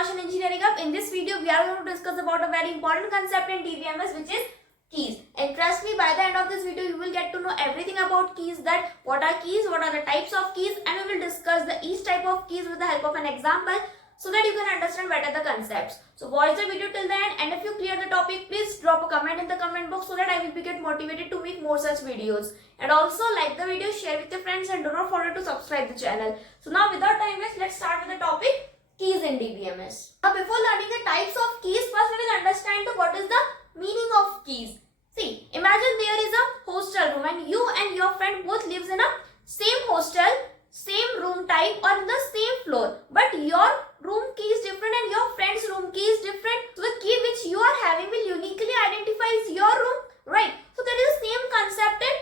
Ocean Engineering Hub. In this video, we are going to discuss about a very important concept in DBMS, which is keys. And trust me, by the end of this video, you will get to know everything about keys, that what are keys, what are the types of keys, and we will discuss each type of keys with the help of an example so that you can understand better the concepts. So watch the video till the end, and if you clear the topic, please drop a comment in the comment box so that I will get motivated to make more such videos. And also like the video, share with your friends, and do not forget to subscribe the channel. So now without time waste, let's start with the topic keys in DBMS. Now before learning the types of keys, first we will understand what is the meaning of keys. See, imagine there is a hostel room and you and your friend both lives in a same hostel, same room type or in the same floor, but your room key is different and your friend's room key is different. So the key which you are having will uniquely identifies your room, right? So there is same concept in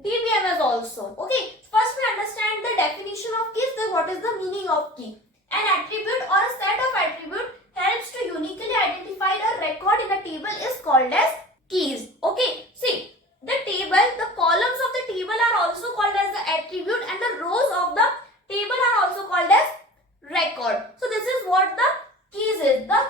DBMS also. Okay, first we understand the definition of keys. What is the meaning of key? An attribute or a set of attributes helps to uniquely identify a record in a table is called as keys. Okay, see, the table, the columns of the table are also called as the attribute and the rows of the table are also called as record. So this is what the keys is, the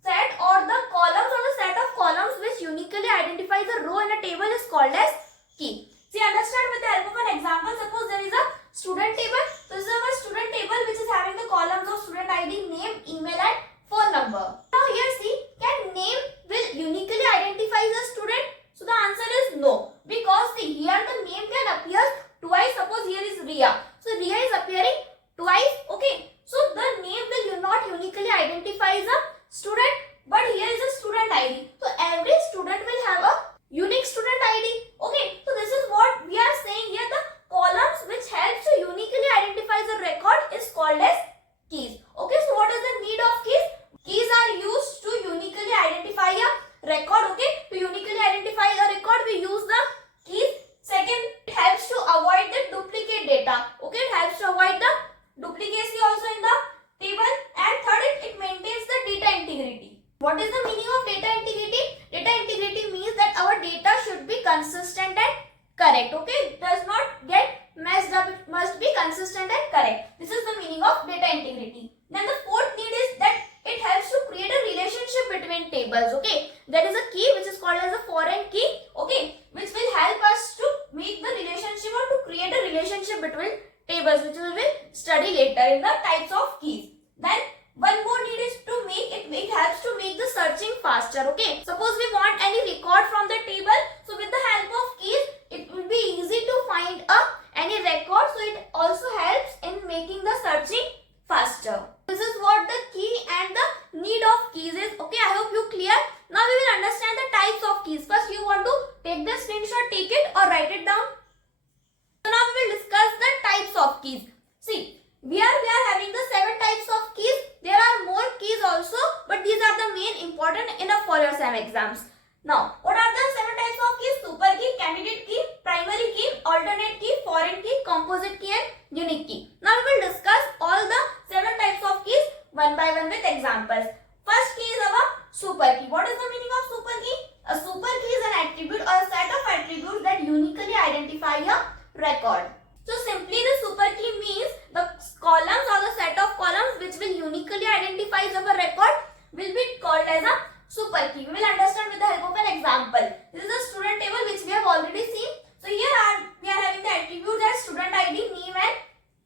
set or the columns or the set of columns which uniquely identifies a row in a table is called as key. See, understand with the help of an example. Suppose there is a student table. So this is our student table which is having the columns of student ID, name, email and phone number. Now here see, can name will uniquely identify the student? So the answer is no, because see, here the name can appear twice. Suppose here is Riya. So Riya is appearing twice. Okay. So the name will not uniquely identify the student, but here is a student ID. So every student will have a unique student ID. Okay. So this is what we are saying here. The columns which helps to uniquely identify the record is called as keys. Okay. So what is the need of keys? Keys are used to uniquely identify a record. Okay. To uniquely identify a record, we use the keys. Second, it helps to avoid the duplicate data. Okay. It helps to avoid the duplicacy also in the table. And third, it maintains the data integrity. What is the meaning of data integrity? Data integrity means that our data should be consistent and correct. Okay. It does not get messed up. It must be consistent and correct. This is the meaning of data integrity. Then the fourth need is that it helps to create a relationship between tables. Okay. There is a key which is called as a foreign key. Okay. Which will help us to make the relationship or to create a relationship between tables, which we will study later in the types of keys. Then one more need is to make it helps to make the searching faster. Okay. Suppose we want any record from the table. So with the help of keys, it will be easy to find any record. So it also helps in making the searching faster. This is what the key and the need of keys is. Okay, I hope you clear. Now we will understand the types of keys. First you want to take the screenshot, take it or write it down. So now we will discuss the types of keys. See, we are having the 7 types of keys. There are more keys also, but these are the main important enough for your SAM exams. Now, what are the 7 types of keys? Super key, candidate key, primary key, alternate key, foreign key, composite key and unique key. Now we will discuss all the 7 types of keys one by one with examples. First key is our super key. What is the meaning of super key? A super key is an attribute or a set of attributes that uniquely identify a record. So simply the super key means the columns or the set of columns which will uniquely identify our record will be called as a super key. We will understand with the help of an example. This is the student table which we have already seen. So here we are having the attributes as student ID, name and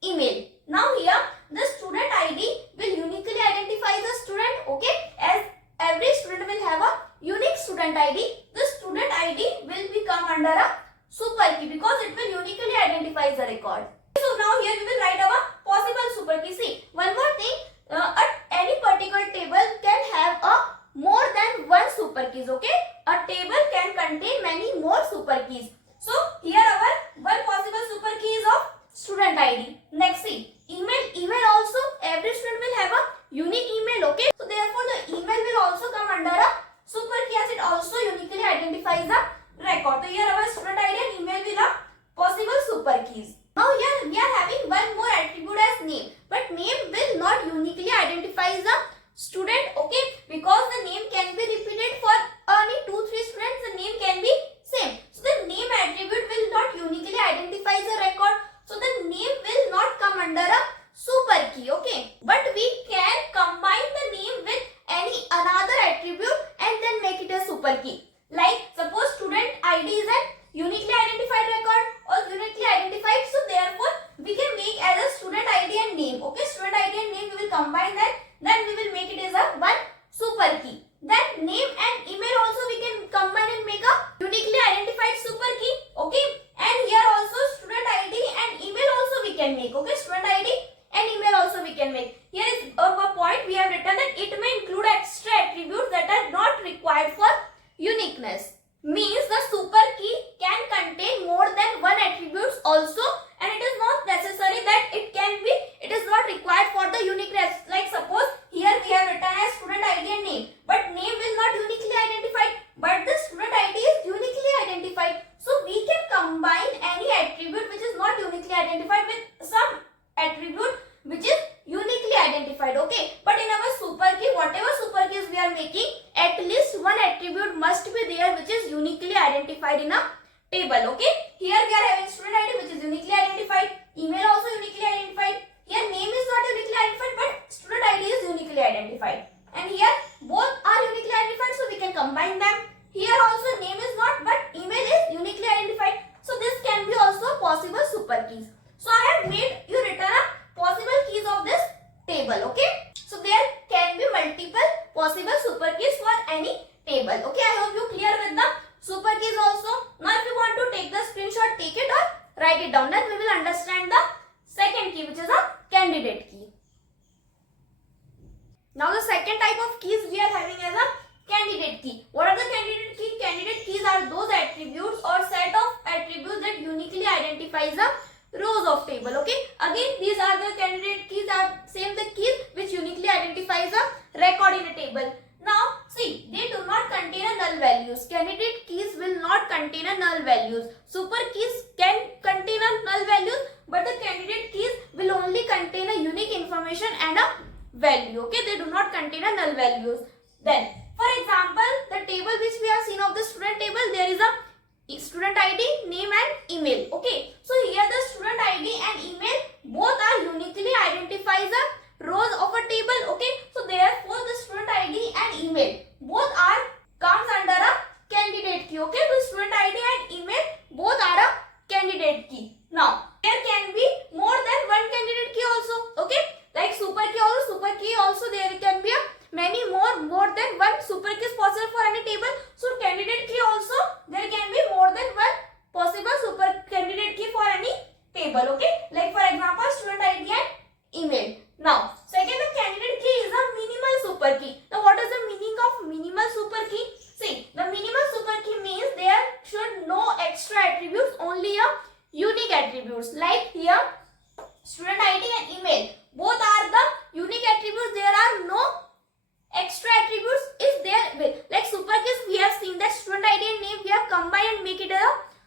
email. Now here the student ID will uniquely identify the student. Okay, as every student will have a unique student ID. The student ID will become under a super key because it will uniquely identify the record. So now here we will write our possible super key. See, one more thing, any particular table can have a more than one super keys. Okay, a table can contain many more super keys. So here our one possible super key is of student ID. Next, see, email also every student will have a unique email. Okay, so therefore the email will also come under a super key as it also uniquely identifies the record. So here our student ID and email will have possible super keys. Now here we are having one more attribute as name, but name will not uniquely identify the student. Okay, because the name can be repeated for only 2-3 students. The name can be same. So the name attribute will not uniquely identify the record. So the name will not come under a super key. Okay, but combine that, then we will make it as a one super key. Then name and email also we can combine and make a uniquely identified super key. Okay, and here also student ID and email also we can make. Okay, student ID and email also we can make. Here is a point we have written that it may include extra attributes that are not required for uniqueness. Means the super key can contain more than one attributes also, and it is not necessary that it is not required for the uniqueness. Like suppose here we have written as student ID and name, but name will not uniquely identified, but the student ID is uniquely identified. So we can combine any attribute which is not uniquely identified with some attribute which is uniquely identified. Okay, but in our super key, whatever super keys we are making, at least one attribute must be there which is uniquely identified in a table. Okay, here we are having student ID which is uniquely identified, email also uniquely identified. Here name is not uniquely identified, but student ID is uniquely identified, and here both are uniquely identified, so we can combine them. Here also name is not, but email is uniquely identified, so this can be also possible super keys. So I have made you written a possible keys of this table. Okay, so there can be multiple possible super keys for any table. Okay, I hope you clear with the super keys also. Now if you want to take the screenshot, take it or write it down, then we will understand the second key, which is a candidate key. Now the second type of keys we are having as a candidate key. What are the candidate key? Candidate keys are those attributes or set of attributes that uniquely identifies the rows of table. Okay, again these are the candidate keys, are same the keys which uniquely identifies a record in a table. Now see, they do not contain a null values. Candidate keys will not contain a null values. Super keys can contain a null values, but the candidate keys will only contain a unique information and a value. Okay, they do not contain a null values. Then for example, the table which we have seen of the student table, there is a student ID, name and email. Okay, so here the student ID and email both are uniquely identifies the rows of a table. Okay, so therefore the student ID and email both are comes under a candidate key. Okay, the student ID and email both are a candidate key. Now there can be more than one candidate key also. Okay, like super key also there can be a many more than one super key is possible for any table. So candidate key also there can be more than one possible super candidate key for any table. Okay, like for example student ID and email. Now second, the candidate key is a minimal super key. Now what is the meaning of minimal super key? See, the minimal super key means there should no extra attributes, only a unique attributes. Like here student ID and email both are the unique attributes, there are no extra attributes is there with. Like super keys, we have seen that student ID and name we have combined and make it a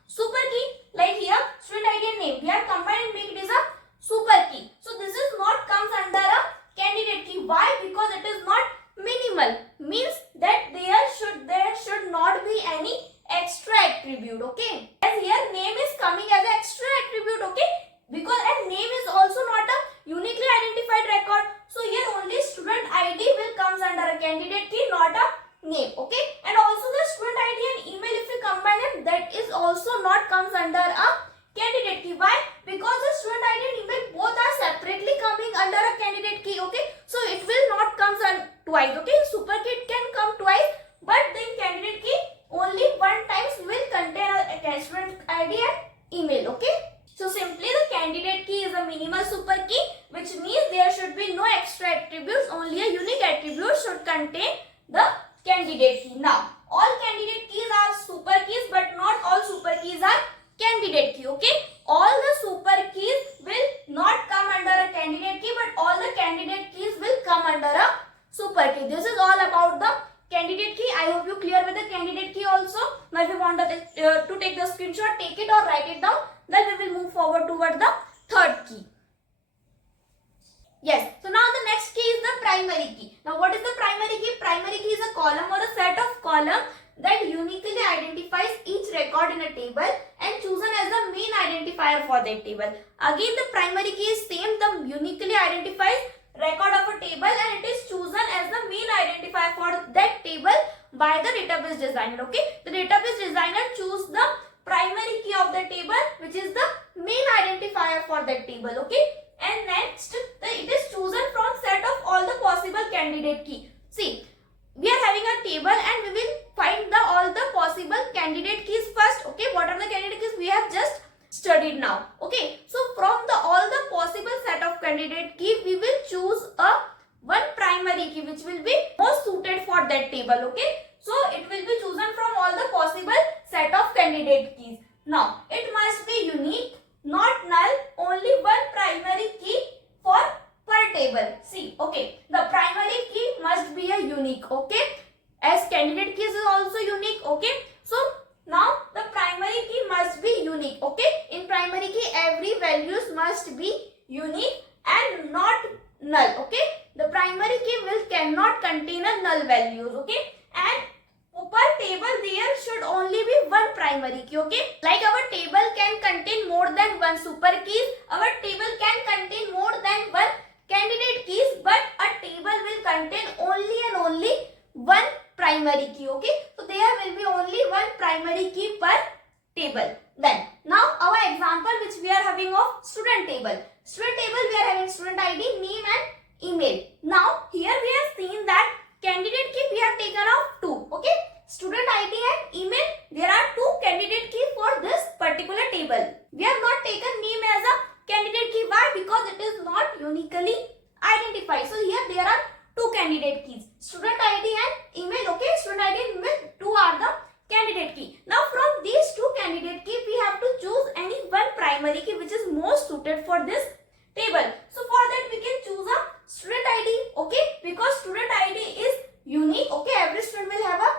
super key. Like here student ID and name we have combined and make it as a super key. So this is not comes under a candidate key. Why? Because it is not minimal, means that there should not be any extra attribute. Okay, as here name is coming as an extra attribute. Okay, because and name is also not a uniquely identified record, so here only student ID will comes under a candidate key, not a name. Okay, and also the student ID and email, if we combine them, that is also not comes under a candidate key. Why? Because the student ID and email both are separately coming under a candidate key. Okay, so it will not comes on twice. Okay, super key can come twice, but then candidate key only one times will contain a student ID and email. Okay, so simply the candidate key is a minimal super key, which means there should be no extra attributes, only a unique attribute should contain the candidate key. Now all candidate keys are super keys, but not all super keys are candidate key. Okay, all the super keys will not come under a candidate key, but all the candidate keys will come under a super key. This is all about the candidate key. I hope you clear with the candidate key also. Now if you want to take the screenshot, take it or write it down, then we will move forward toward the third key. Yes, so now the next key is the primary key. Now what is the primary key? Primary key is a column or a set of columns that uniquely identifies each record in a table and chosen as the main identifier for that table. Again the primary key is same, the uniquely identifies record of a table and it is chosen as the main identifier for that table by the database designer. Okay, the database designer choose the primary key of the table, which is the main identifier for that table. Okay, and next it is chosen from set of candidate key. See, we are having a table and we will find all the possible candidate keys first. Okay, what are the candidate keys we have just studied now? Okay, so from all the possible set of candidate key, we will choose one primary key which will be most suited for that table. Okay, so it will be chosen from all the possible set of candidate keys. Now it must be unique, not null, only one primary key for per table. See, okay, the primary key must be a unique. Okay, as candidate keys is also unique. Okay, so now the primary key must be unique. Okay, in primary key every values must be unique and not null. Okay, the primary key cannot contain a null values. Okay, and per table there should only be one primary key. Okay, like our table can contain more than one super keys, our table can contain more than one candidate keys, but a table will contain only and only one primary key. Okay, so there will be only one primary key per table. Then now our example which we are having of student table. Student table we are having student ID, name and email. Now here we have seen that candidate key we have taken of two. Okay, student ID and email, there are two candidate key for this particular table. We have not taken name as a candidate key. Why? Because it is not uniquely identified. So here there are two candidate keys, student ID and email. Okay, student ID and email, two are the candidate key. Now from these two candidate key we have to choose any one primary key which is most suited for this table. So for that we can choose a student ID. Okay, because student ID is unique. Okay, every student will have a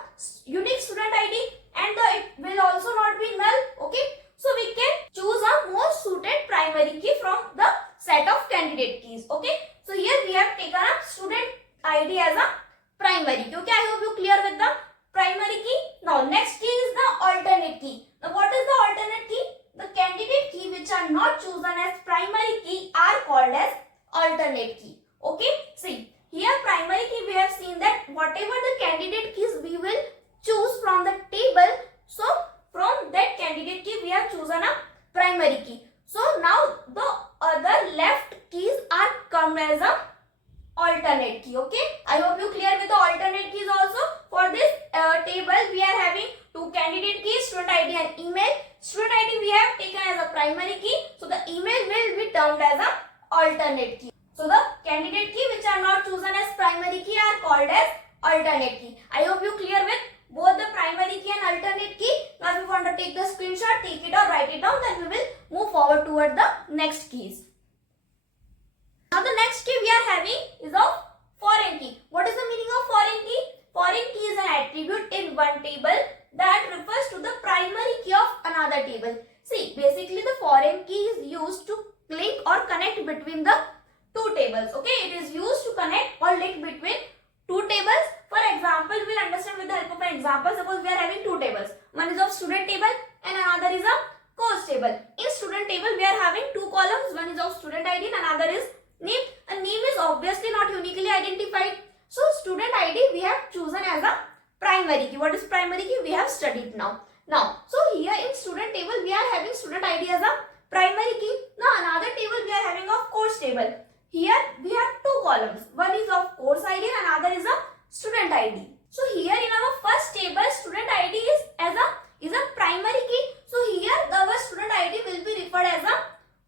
unique student ID and it will also not be null. Okay, so we can choose a most suited primary key from the set of candidate keys. Okay, so here we have taken a student ID as a primary key. Okay, I hope you clear with the primary key. Now next key is the alternate key. Now what is the alternate key? The candidate key which are not chosen as primary key are called as alternate key. Okay, see, here primary key we have seen that whatever the candidate keys we will choose from the table, so from that candidate key we have chosen a primary key. So now the other left keys are come as a alternate key. Okay, I hope you clear with the alternate keys also. For this table we are having two candidate keys, student ID and email. Student ID we have taken as a primary key, so the email will be termed as a alternate key. So the candidate key which are not chosen as primary key are called as alternate key. I hope you clear with both the primary key and alternate key. Now if you want to take the screenshot, take it or write it down, then we will move forward toward the next keys. Now the next key we are having is of foreign key. What is the meaning of foreign key? Foreign key is an attribute in one table that refers to the primary key of another table. See, basically the foreign key is used to link or connect between the two tables. Okay, it is used to connect or link between two tables. For example, we will understand with the help of an example. Suppose we are having two tables. One is of student table and another is a course table. In student table, we are having two columns. One is of student ID and another is name. A name is obviously not uniquely identified. So student ID we have chosen as a primary key. What is primary key? We have studied now. So here in student table, we are having student ID as a primary key. Now another table we are having of course table. Here we have two columns. One is of course ID and another is a student ID. So here in our first table, student ID is a primary key. So here our student ID will be referred as a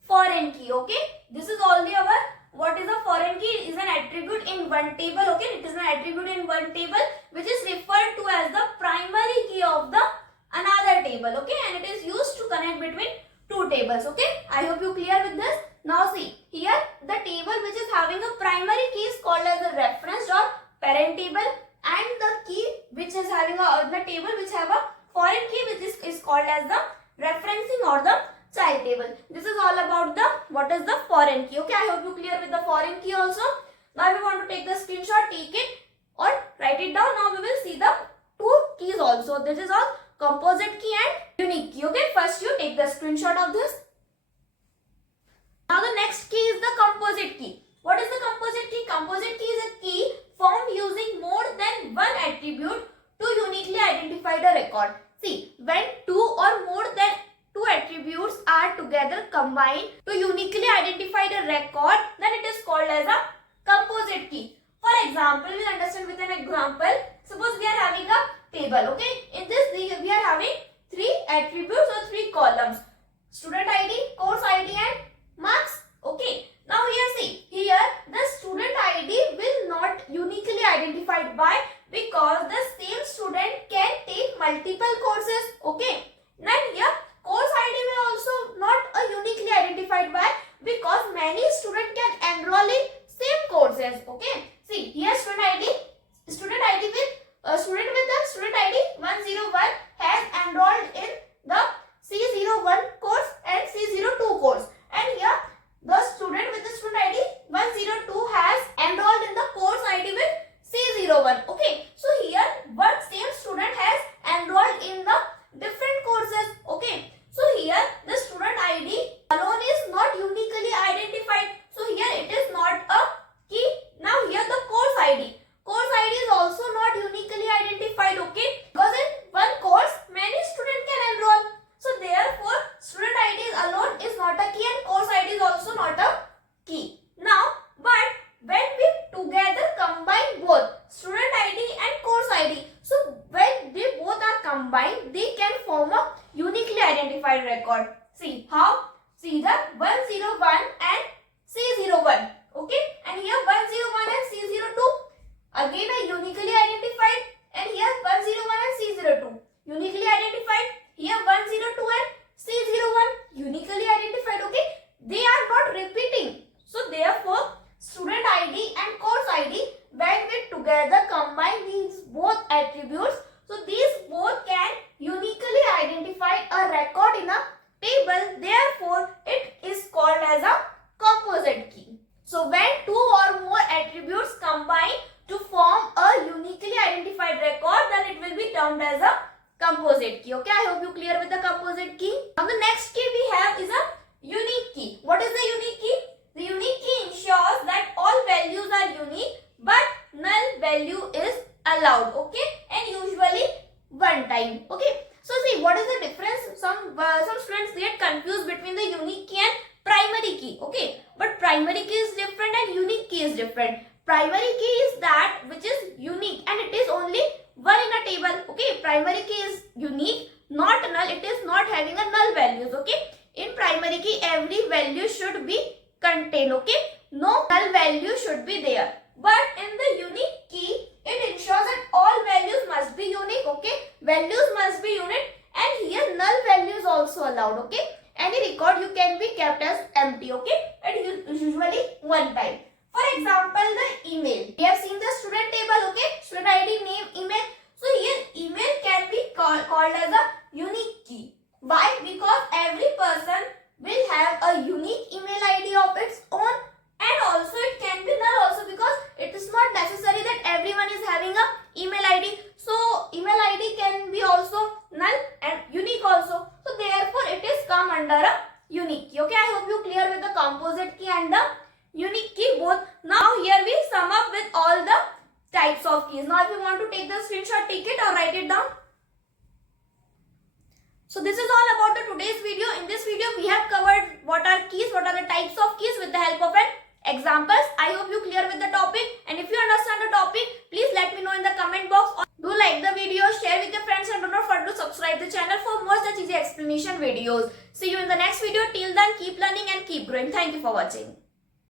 foreign key. Okay, this is only our what is a foreign key is an attribute in one table. Okay, it is an attribute in one table which is referred to as the primary key of the another table. Okay, and it is used to connect between two tables. Okay, I hope you clear with this. Now see, here the table which is having a primary key is called as a reference or parent table, and the key which is having the table which have a foreign key which is called as the referencing or the child table. This is all about the what is the foreign key. Okay, I hope you clear with the foreign key also. Now if you want to take the screenshot, take it or write it down. Now we will see the two keys also. This is all composite key and unique key. Okay, first you take the screenshot of this. Now the next key is the composite key. What is the composite key? Composite key is a key formed using more than one attribute to uniquely identify the record. See, when two or more than two attributes are together combined to uniquely identify the record, then it is called as a composite key. For example, we will uniquely identified by because the same student can take multiple courses. Okay. Then here course ID may also not a uniquely identified by because many students can enroll in same courses. Okay. See here student ID with student with the student ID 101 has enrolled in the C01 course and C02 course, and here the student with the student ID 102 has enrolled in the course ID with C01. Okay, so here one same student has enrolled in the different courses. Okay, so here the student ID alone is not uniquely identified, so here it is not a key. Now here the course ID is also not uniquely identified. Okay, because in one course many students can enroll, so therefore student ID alone is not a key and course ID is also not a key. Now but when we together combine both student ID and course ID, so when they both are combined they can form a uniquely identified record. See how? See the 101 and C01. Okay, and here 101 and C02 again are uniquely identified, and here 101 and C02 uniquely identified, here 102 and C01 uniquely identified. Okay, they are not repeating, so therefore student ID and course ID when we together combine these both attributes, so these both can uniquely identify a record in a table, therefore it is called as a composite key. So when two or more attributes combine to form a uniquely identified record, then it will be termed as a composite key. Okay, I hope you clear with the composite key. Now the next key we have is a unique key. What is the unique key? The unique key ensures that all values are unique but null value is allowed. Okay, and usually one time. Okay, so see what is the difference? Some students get confused between the unique key and primary key. Okay, but primary key is different and unique key is different. Primary key is that which is unique and it is only one in a table. Okay, primary key is unique, not null. It is not having a null values. Okay, in primary key every value should be contained. Okay, no null value should be there. But in the unique key, it ensures that all values must be unique. Okay, values must be unique, and here null values also allowed. Okay, any record you can be kept as empty. Okay, and usually one time. For example, the email. We have seen the student table. Okay, student ID, name, email. So here email can be called as a unique key. Why? Because every person will have a unique email ID of its own, and also it can be null also because it is not necessary that everyone is having a email ID. So email ID can be also null and unique also. So therefore it is come under a unique key. Okay, I hope you clear with the composite key and the unique key both. Now here we sum up with all the types of keys. Now if you want to take the screenshot, take it or write it down. So this is all about the today's video. In this video we have covered what are keys, what are the types of keys with the help of an examples. I hope you clear with the topic, and if you understand the topic, please let me know in the comment box. Do like the video, share with your friends, and do not forget to subscribe the channel for more such easy explanation videos. See you in the next video. Till then, keep learning and keep growing. Thank you for watching.